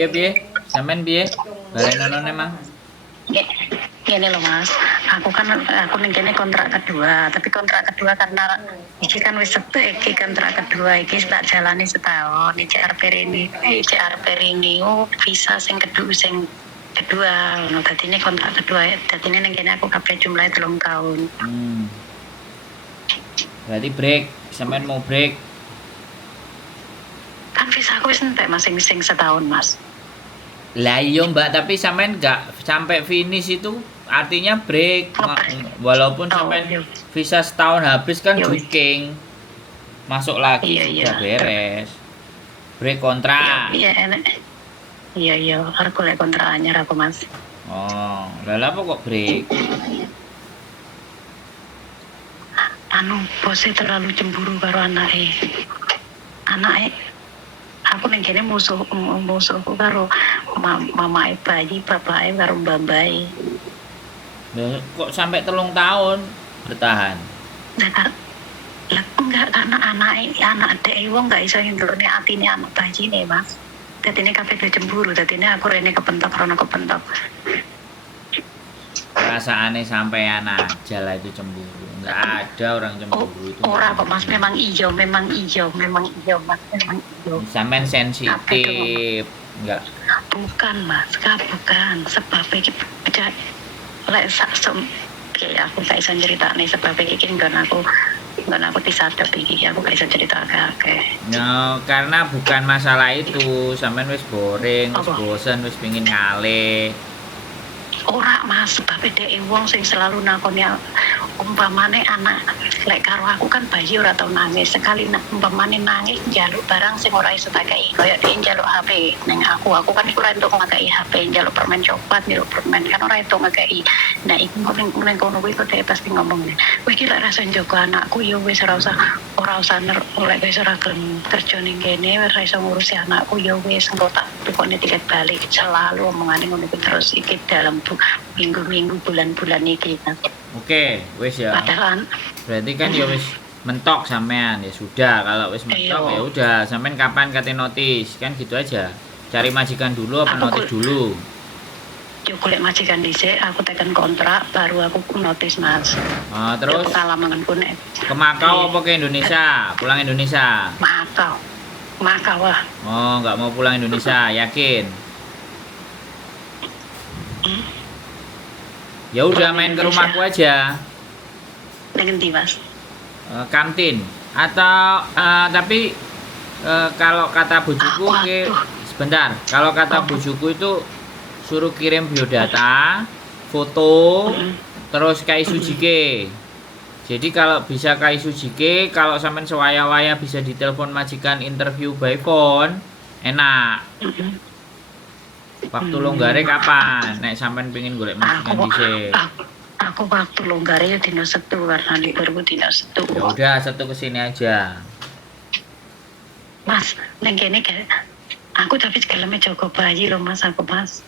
Piye sampean piye bareng emang Gini loh Mas, aku ning kene kontrak kedua, tapi kontrak kedua karena iki kan wis setek iki kontrak kedua iki tak jalani setahun iki arep ini visa sing kedua ngono dadi ini kontrak kedua dadi ini ning kene aku kabeh jumlahe 3 tahun. Berarti break sampean mau break Kan visa aku wis entek masing-masing setahun Mas. lah iya mbak, tapi sampean nggak sampai finish itu artinya break. Walaupun sampean visa setahun habis kan booking masuk lagi sudah beres, break kontrak. Iya harus golek kontrak anyar aku Mas. Oh lah apa kok break? Bosnya terlalu cemburu karo anake aku ning kene musuhku karo mamae bayi, bapake karo mbambae. Kok sampai 3 tahun bertahan? Enggak, karena anak dek wong gak iso ngendurne atine anak bayi nih Mas. Dadine kabeh do cemburu, dadine aku rene kepentok rono kepentok. Perasaannya sampean aja lah itu cemburu. Enggak ada orang cemburu itu. Ora kok Mas, memang iya Mas, memang iya. Sampean sensitif. Enggak. Bukan Mas, bukan. Sebab iki lek kayak aku gak iso ceritane sebab iki nggon aku disadap iki aku gak iso cerita akeh. No, karena bukan masalah itu. Sampean wis boring, wis bosen, wis pengin ngalih. Ora Mas, sebab dhek wong sing selalu nakoni umpamane anak lek karo aku kan bayi ora tau nangis, sekali umpamane nangis njaluk barang sing ora iso tak kei, koyo dhek njaluk HP ning aku kan ora entuk ngakei HP, njaluk permen coklat, njaluk permen kan ora entuk ngakei. Nah iku ning kono kuwi kok dhek pasti ngomong, "Kowe iki lek rasa njogo anakku ya wis ora usah lek wis ora kerja ning kene, wis ora iso ngurusi anakku ya wis engko tak tukone tiket balik." Selalu omongane ngono terus iki dalam minggu-minggu bulan-bulan iki kan. Oke, wis ya. Padahal berarti kan ya wis mentok sampean, ya sudah. Kalau wis mentok ya udah, sampean kapan kate notis kan gitu aja. Cari majikan dulu apa notis dulu? Yo golek majikan dhisik, aku tekan kontrak baru aku notis Mas. Terus pengalamanku nek ke Makau apa ke Indonesia? Pulang Indonesia? Makau lah. Oh, nggak mau pulang Indonesia, yakin? Ya udah main ke rumahku aja. Ning endi Mas? Kantin atau tapi kalau kata bojoku sebentar, kalau kata bojoku itu suruh kirim biodata, foto, terus KI Sujike. Jadi kalau bisa KI Sujike, kalau sampean sewaya-waya bisa ditelepon majikan interview by phone, enak. Waktu longgare kapan? Nek sampean pengen golek majikan dhisik. Aku waktu longgare ya dino Setu karena liburku dino Setu. Ya udah, Setu kesini aja. Mas, neng kene aku tapi geleme jaga bayi loh Mas, aku Mas.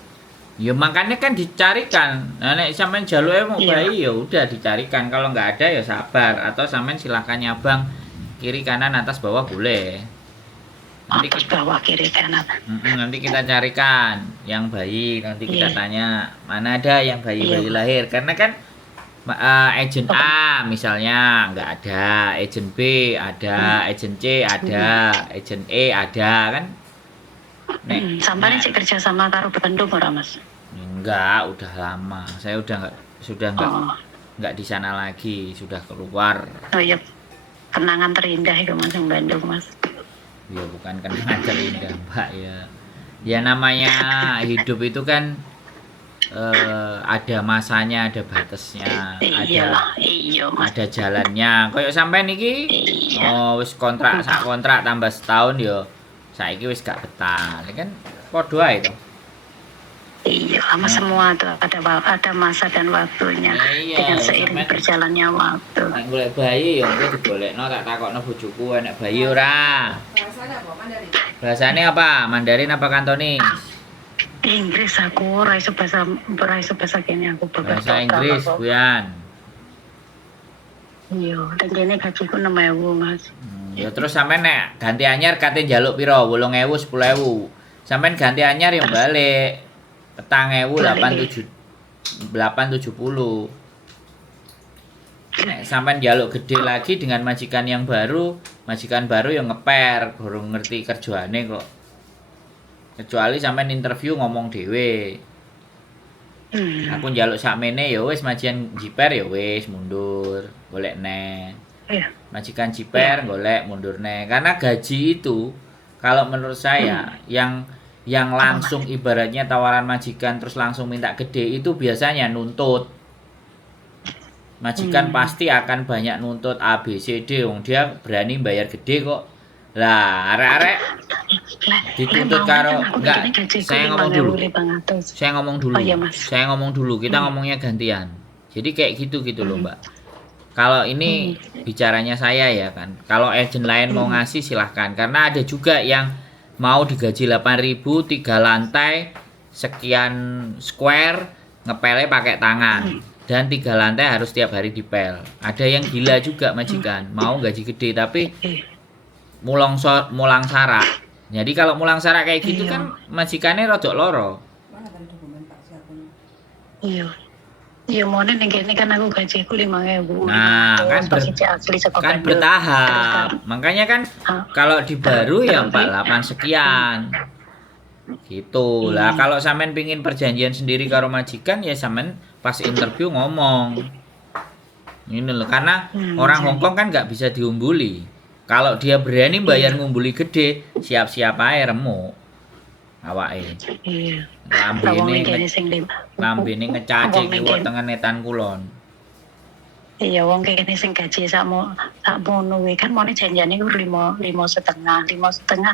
Ya makanya kan dicarikan. Nah, nek sampean jaluke mau bayi ya udah dicarikan. Kalau nggak ada ya sabar atau sampean silakan nyabang kiri kanan atas bawah boleh. Nanti atas bawah kiri kanan. Nanti kita carikan yang bayi, nanti kita tanya mana ada yang bayi lahir, karena kan agent A misalnya nggak ada, agent B ada, agent C ada, agent E ada kan. Sampai sih kerja sama karo Bandung ora Mas? Enggak, udah lama. Saya sudah nggak di sana lagi, sudah keluar. Oh iya, kenangan terindah itu Mas yang Bandung Mas. Ya bukan kenangan terindah Mbak ya. Ya namanya hidup itu kan ada masanya, ada batasnya, ada jalannya. Kayak sampean iki wis kontrak sak kontrak tambah setahun yo. Saiki wis gak betah. Kan padha ae to. Iya, sama semua tuh ada masa dan waktunya. Dengan seiring berjalannya waktu. Nek golek bayi ya engko digolekno, tak takokno bojoku enek bayi ora. Bahasane apa? Mandarin. Bahasane apa? Mandarin apa Kantonis? Inggris aku ora iso bahasa kene aku bahasa Inggris, Buyan. Iya, dan kene gajiku 6.000, Mas. Ya terus sampe nek ganti anyar kate njaluk piro? 8.000, 10.000. Sampean ganti anyar yang balik. 870. Nek sampean njaluk gede lagi dengan majikan yang baru, majikan baru yang ngeper, gorong ngerti kerjaane kok. Kecuali sampean interview ngomong dhewe. Aku njaluk sakmene ya wis majikan jiper ya wis mundur, golek neh. Iya. Majikan jiper golek mundur neh. Karena gaji itu kalau menurut saya yang langsung ibaratnya tawaran majikan terus langsung minta gede itu biasanya nuntut. Majikan pasti akan banyak nuntut A B C D wong dia berani bayar gede kok. Lah, arek-arek dituntut karo enggak. Saya ngomong dulu. Oh, iya, Mas. Saya ngomong dulu. Kita ngomongnya gantian. Jadi kayak gitu loh, Mbak. Kalau ini bicaranya saya ya kan. Kalau agent lain mau ngasih silahkan. Karena ada juga yang mau digaji 8.000 3 lantai sekian square ngepelnya pakai tangan. Dan 3 lantai harus tiap hari dipel. Ada yang gila juga majikan, mau gaji gede tapi mulang sarak. Jadi kalau mulang sarak kayak gitu kan majikannya rodok loro. Iya. Iya, mau ning kene kan aku gajiku 5.000. Nah, kan bertahap. Makanya kan kalau di baru ya 48 sekian. Gitu lah. Kalau sampean pingin perjanjian sendiri karo majikan ya sampean pas interview ngomong. Ini loh karena orang Hongkong kan nggak bisa diumbuli. Kalau dia berani bayar ngumbuli gede, siap-siap ae remuk. Awake. Iya. Lambene ngecaci kiwa tengen etan kulon. Iya, wong kene sing gaji sakmono kuwi kan mone janjane ku 5,5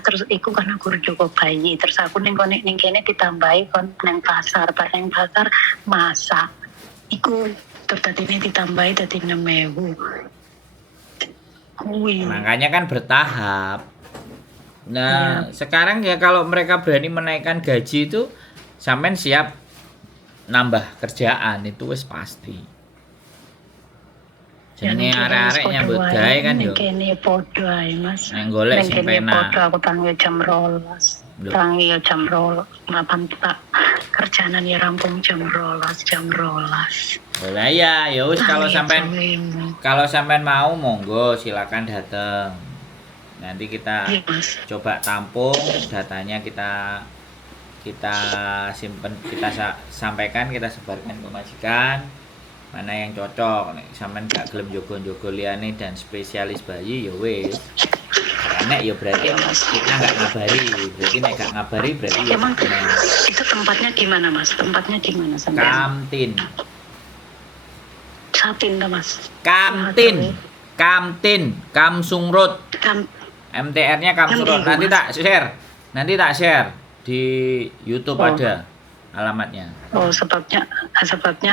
terus iku kan aku cukup bayi terus aku ning kene ditambahi kon nang pasar masak iku terus tadine ditambahi dadi 6.000. Makanya kan bertahap. Nah, sekarang ya kalau mereka berani menaikkan gaji itu sampean siap nambah kerjaan itu wis pasti. Jenenge arek-arek nyambut gawe kan yo. Kene padha ae, Mas. Nek golek sing penak. Padha aku tangi jam 12. Tangi jam 12. Mapan Pak. Kerjaanan ya rampung jam 12. Lah ya wis kalau sampean mau monggo silakan datang. Nanti kita coba tampung datanya kita simpen sampaikan kita sebarkan ke majikan. Mana yang cocok nek sampean gak gelem jogo-jogo liyane dan spesialis bayi ya wis. Karena ya berarti kita nggak ngabari. Berarti nek gak ngabari berarti ya emang itu tempatnya di mana, Mas? Tempatnya di mana sampean? Kamtin. Satin ta, Mas? Kamtin, Kamsung Road. MTR-nya Kamsung Road. Nanti tak share di YouTube ada alamatnya. Oh, sebabnya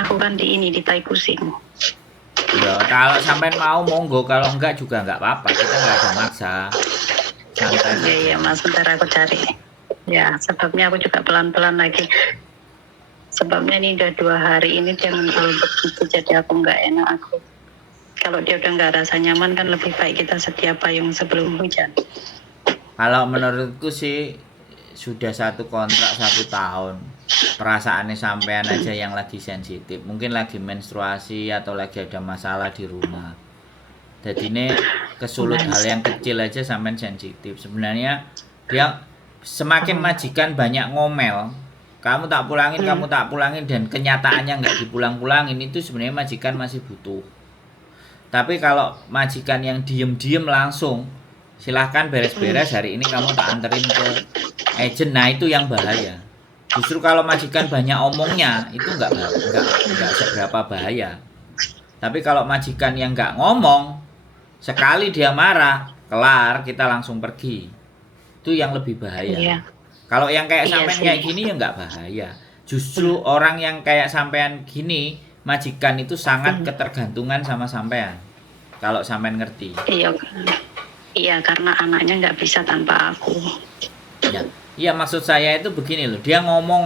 aku kan di Tai Kusing. Ya, kalau sampean mau monggo, kalau enggak juga enggak apa-apa. Kita enggak ada maksa. Iya, Mas, bentar aku cari. Ya, sebabnya aku juga pelan-pelan lagi. Sebabnya ini udah 2 hari ini dia ngentul begitu, jadi aku enggak enak aku. Kalau dia udah enggak rasa nyaman kan lebih baik kita sedia payung sebelum hujan. Kalau menurutku sih sudah 1 kontrak 1 tahun. Perasaannya sampean aja yang lagi sensitif, mungkin lagi menstruasi atau lagi ada masalah di rumah. Jadi ini kesulut hal yang kecil aja sampean sensitif. Sebenarnya dia semakin majikan banyak ngomel, kamu tak pulangin dan kenyataannya nggak dipulang-pulangin, itu sebenarnya majikan masih butuh. Tapi kalau majikan yang diem-diem langsung silahkan beres-beres hari ini kamu tak anterin ke agent, nah itu yang bahaya. Justru kalau majikan banyak omongnya itu enggak seberapa bahaya. Tapi kalau majikan yang enggak ngomong, sekali dia marah, kelar kita langsung pergi. Itu yang lebih bahaya. Iya. Kalau yang kayak sampean kayak gini ya enggak bahaya. Justru orang yang kayak sampean gini, majikan itu sangat ketergantungan sama sampean. Kalau sampean ngerti. Iya, karena anaknya enggak bisa tanpa aku. Ya. Iya, maksud saya itu begini loh. Dia ngomel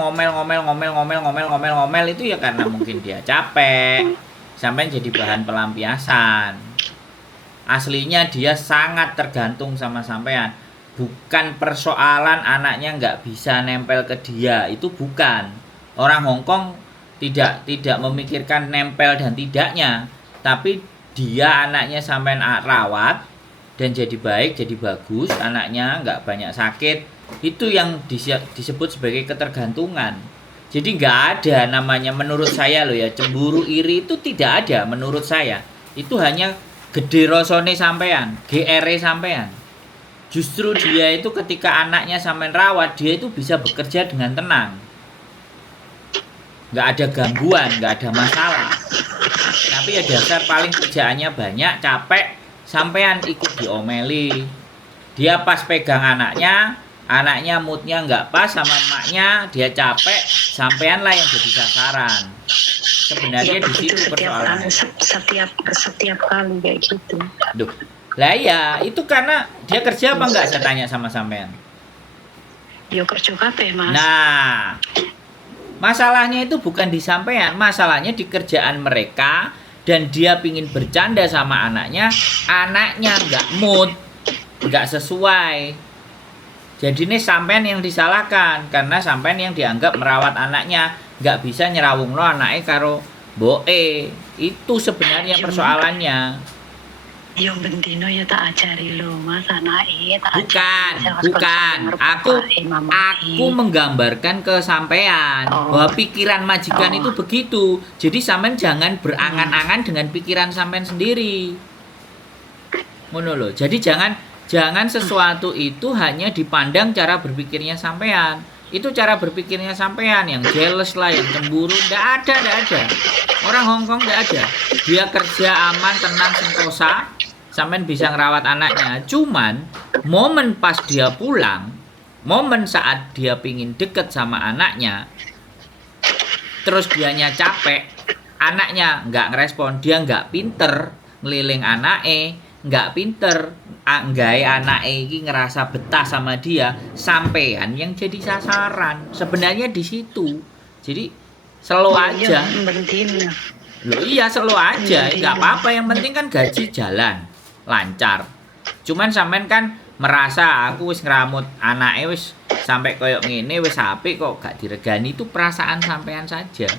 itu ya karena mungkin dia capek. Sampai jadi bahan pelampiasan. Aslinya dia sangat tergantung sama sampean. bukan persoalan anaknya nggak bisa nempel ke dia, itu bukan. Orang Hongkong tidak memikirkan nempel dan tidaknya, tapi dia anaknya sampean rawat dan jadi baik, jadi bagus, anaknya nggak banyak sakit, itu yang disebut sebagai ketergantungan. Jadi nggak ada namanya, menurut saya loh ya, cemburu iri itu tidak ada menurut saya. Itu hanya gede rasane sampean, GR sampean. Justru dia itu ketika anaknya sampean rawat, dia itu bisa bekerja dengan tenang. Nggak ada gangguan, nggak ada masalah. Tapi ya dasar paling kerjaannya banyak, capek, sampean ikut diomeli. Dia pas pegang anaknya moodnya nggak pas sama emaknya, dia capek, sampean lah yang jadi sasaran. Sebenarnya di situ persoalannya. Setiap kali kayak gitu. Duh, lah ya itu karena dia kerja apa enggak, saya tanya sama sampean. Yo kerja kabeh, Mas. Nah, masalahnya itu bukan di sampean, masalahnya di kerjaan mereka, dan dia pingin bercanda sama anaknya nggak mood, nggak sesuai. Jadi ini sampean yang disalahkan, karena sampean yang dianggap merawat anaknya, nggak bisa nyerawung lo anaknya karo boe. Itu sebenarnya persoalannya. Yo bendino ya tak ajari lo, Mas, anake tak Bukan. Aku menggambarkan ke sampean bahwa pikiran majikan itu begitu. Jadi sampean jangan berangan-angan dengan pikiran sampean sendiri. Ngono lho. Jadi jangan sesuatu itu hanya dipandang cara berpikirnya sampean. Itu cara berpikirnya sampean yang jealous lah, yang cemburu, ndak ada. Orang Hongkong ndak ada. Dia kerja aman, tenang, sentosa, sampean bisa ngerawat anaknya. Cuman momen pas dia pulang, momen saat dia pingin deket sama anaknya, terus dianya capek, anaknya nggak ngerespon, dia nggak pinter ngeliling anaknya, nggak pinter nggawe anake iki ngerasa betah sama dia, sampean yang jadi sasaran. Sebenarnya di situ. Jadi slow aja. Loh iya, slow aja, nggak apa-apa, yang penting kan gaji jalan lancar. Cuman sampean kan merasa aku wis ngramut anake wis sampai koyok ngene, wis apik kok gak diregani, itu perasaan sampean saja.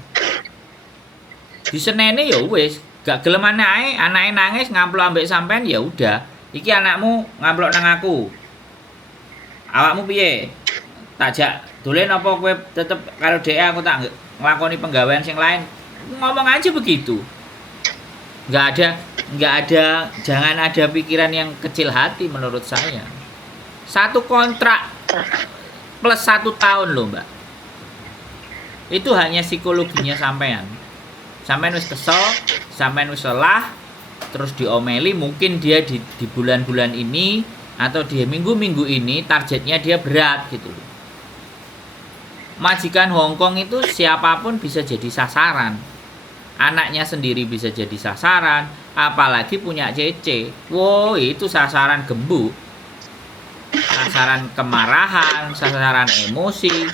Disenene ya wis, gak gelem anake nangis ngamplok ambek sampean, ya udah. Iki anakmu ngamplok nang aku. Awakmu piye? Takjak dolen apa kowe tetep karo dhek aku tak nglakoni penggawean sing lain? Ngomong aja begitu. Enggak ada, jangan ada pikiran yang kecil hati menurut saya. Satu kontrak plus 1 tahun loh, Mbak. Itu hanya psikologinya sampean. Sampean wis kesel, sampean wis lelah, terus diomeli, mungkin dia di bulan-bulan ini atau di minggu-minggu ini targetnya dia berat gitu. Majikan Hongkong itu siapapun bisa jadi sasaran. Anaknya sendiri bisa jadi sasaran, apalagi punya CC. Wow, itu sasaran gembuk. Sasaran kemarahan, sasaran emosi.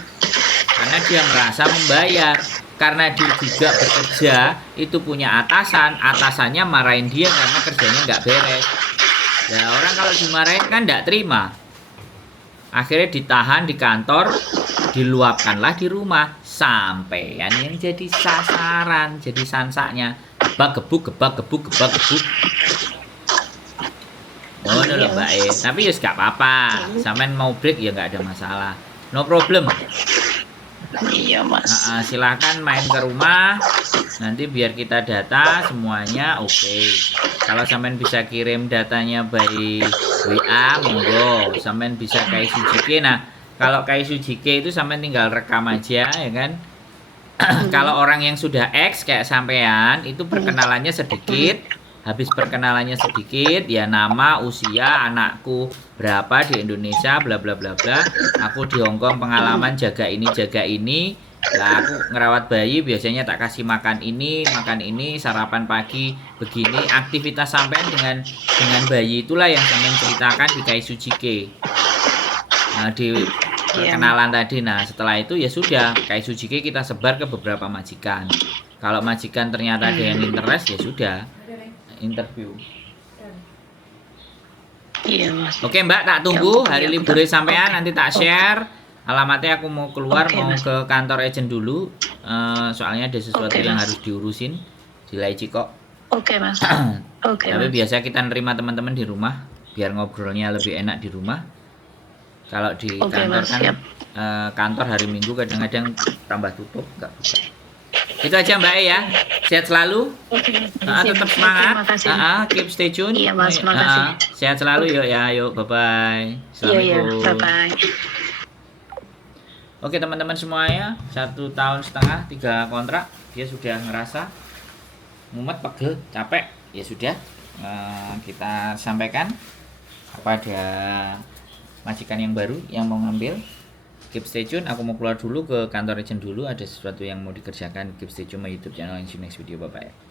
Karena dia merasa membayar. Karena dia juga bekerja, itu punya atasannya marahin dia karena kerjanya nggak beres. Ya orang kalau dimarahin kan nggak terima. Akhirnya ditahan di kantor, diluapkanlah di rumah. Sampean yang jadi sasaran, jadi sansaknya. Gebak-gebuk. Oh, no lho Mbak E. Tapi ya nggak apa-apa. Sampean mau break ya nggak ada masalah. No problem. Iya, Mas. Silakan main ke rumah, nanti biar kita data semuanya. Oke. Kalau sampean bisa kirim datanya by WA, monggo. Sampean bisa kayak Sujike. Nah, kalau kayak Sujike itu sampean tinggal rekam aja, ya kan? Kalau orang yang sudah X kayak sampean, itu perkenalannya sedikit. Habis perkenalannya sedikit, ya nama, usia, anakku berapa di Indonesia, bla bla bla bla. Aku di Hongkong pengalaman jaga ini. Lah aku ngerawat bayi biasanya tak kasih makan ini, sarapan pagi begini. Aktivitas sampean dengan bayi itulah yang sampean ceritakan di Kaisujike. Nah, di perkenalan tadi. Nah, setelah itu ya sudah, Kaisujike kita sebar ke beberapa majikan. Kalau majikan ternyata ada yang interest, ya sudah. Interview. Iya Mas. Oke Mbak, tak tunggu Ya, hari ya, libur betul. sampean, Oke. nanti tak Oke. share. Alamatnya aku mau keluar, Oke, mau Mas. ke kantor agent dulu. Soalnya ada sesuatu Oke, yang Mas. harus diurusin di Laici kok. Oke Mas. Oke Tapi Mas. biasa kita nerima teman-teman di rumah, biar ngobrolnya lebih enak di rumah. Kalau di Oke kantor Mas, kan siap. kantor hari Minggu kadang-kadang tambah tutup, nggak buka. Itu aja Mbak E ya. Sehat selalu. Oke. Siap. Tetap Oke, semangat. makasih. Keep stay tune. Iya Mas, makasih. Sehat selalu yuk ya. Yuk, bye bye. Iya iya, Assalamualaikum. bye-bye. Oke teman-teman semuanya, 1,5 tahun 3 kontrak, dia sudah ngerasa mumet, pegel, capek. Ya sudah, kita sampaikan kepada majikan yang baru yang mau ngambil. Keep stay tune, aku mau keluar dulu ke kantor agent dulu, ada sesuatu yang mau dikerjakan. Keep stay tune my YouTube channel, see you next video, bye bye.